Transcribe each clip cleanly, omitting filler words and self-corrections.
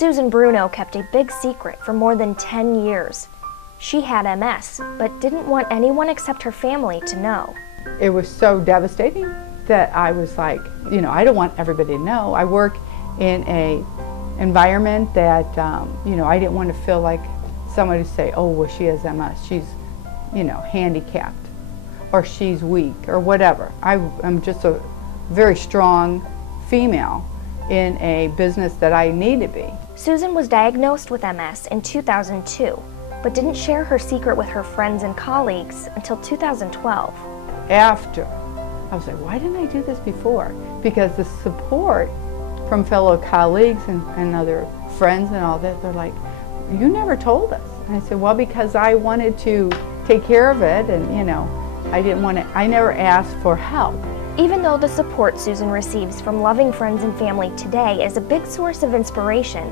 Susan Bruno kept a big secret for more than 10 years. She had MS, but didn't want anyone except her family to know. It was so devastating that I was like, I don't want everybody to know. I work in a environment that, I didn't want to feel like somebody say, oh, well, she has MS. She's, handicapped, or she's weak, or whatever. I'm just a very strong female in a business that I need to be. Susan was diagnosed with MS in 2002, but didn't share her secret with her friends and colleagues until 2012. After, I was like, why didn't I do this before? Because the support from fellow colleagues and other friends and all that, they're like, you never told us. And I said, well, because I wanted to take care of it, and I never asked for help. Even though the support Susan receives from loving friends and family today is a big source of inspiration,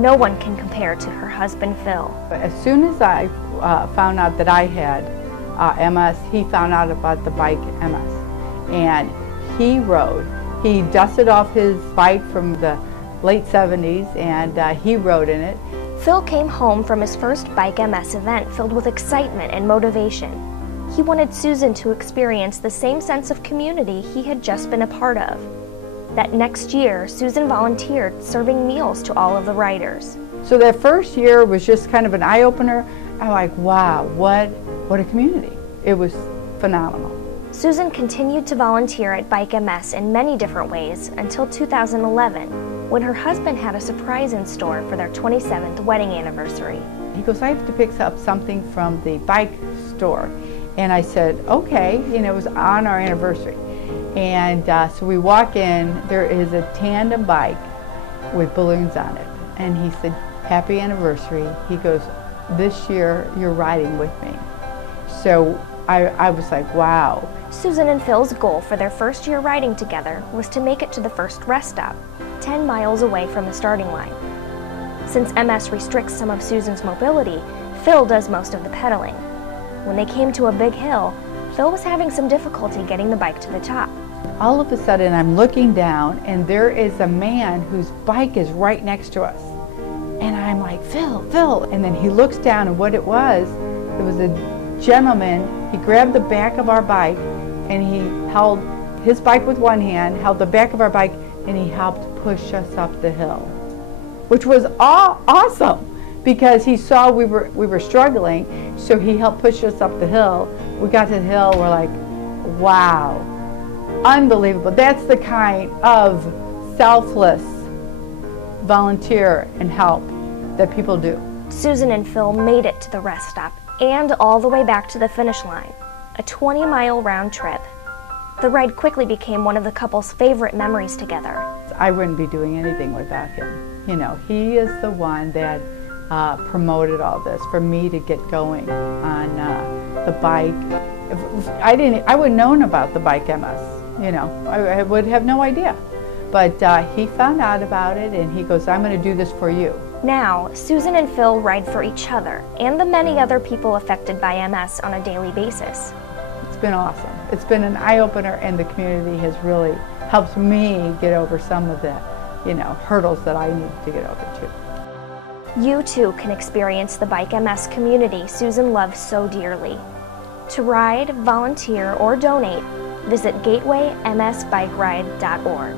no one can compare to her husband, Phil. As soon as I found out that I had MS, he found out about the bike MS. And he rode. He dusted off his bike from the late 70s, and he rode in it. Phil came home from his first Bike MS event filled with excitement and motivation. He wanted Susan to experience the same sense of community he had just been a part of. That next year, Susan volunteered serving meals to all of the riders. So that first year was just kind of an eye-opener. I'm like, wow, what a community. It was phenomenal. Susan continued to volunteer at Bike MS in many different ways until 2011, when her husband had a surprise in store for their 27th wedding anniversary. He goes, I have to pick up something from the bike store. And I said, okay, it was on our anniversary. And so we walk in, there is a tandem bike with balloons on it. And he said, happy anniversary. He goes, this year you're riding with me. So I was like, wow. Susan and Phil's goal for their first year riding together was to make it to the first rest stop, 10 miles away from the starting line. Since MS restricts some of Susan's mobility, Phil does most of the pedaling. When they came to a big hill, Phil was having some difficulty getting the bike to the top. All of a sudden, I'm looking down, and there is a man whose bike is right next to us. And I'm like, Phil, Phil. And then he looks down, and what it was a gentleman. He grabbed the back of our bike, and he held his bike with one hand, held the back of our bike, and he helped push us up the hill, which was awesome. Because he saw we were struggling, so he helped push us up the hill. We got to the hill, we're like, wow, unbelievable. That's the kind of selfless volunteer and help that people do. Susan and Phil made it to the rest stop and all the way back to the finish line, a 20-mile round trip. The ride quickly became one of the couple's favorite memories together. I wouldn't be doing anything without him. He is the one that promoted all this for me to get going on the bike. I wouldn't known about the bike MS. I would have no idea. But he found out about it, and he goes, I'm going to do this for you. Now, Susan and Phil ride for each other and the many other people affected by MS on a daily basis. It's been awesome. It's been an eye-opener, and the community has really helped me get over some of the, hurdles that I need to get over too. You too can experience the Bike MS community Susan loves so dearly. To ride, volunteer, or donate, visit gateway msbikeride.org.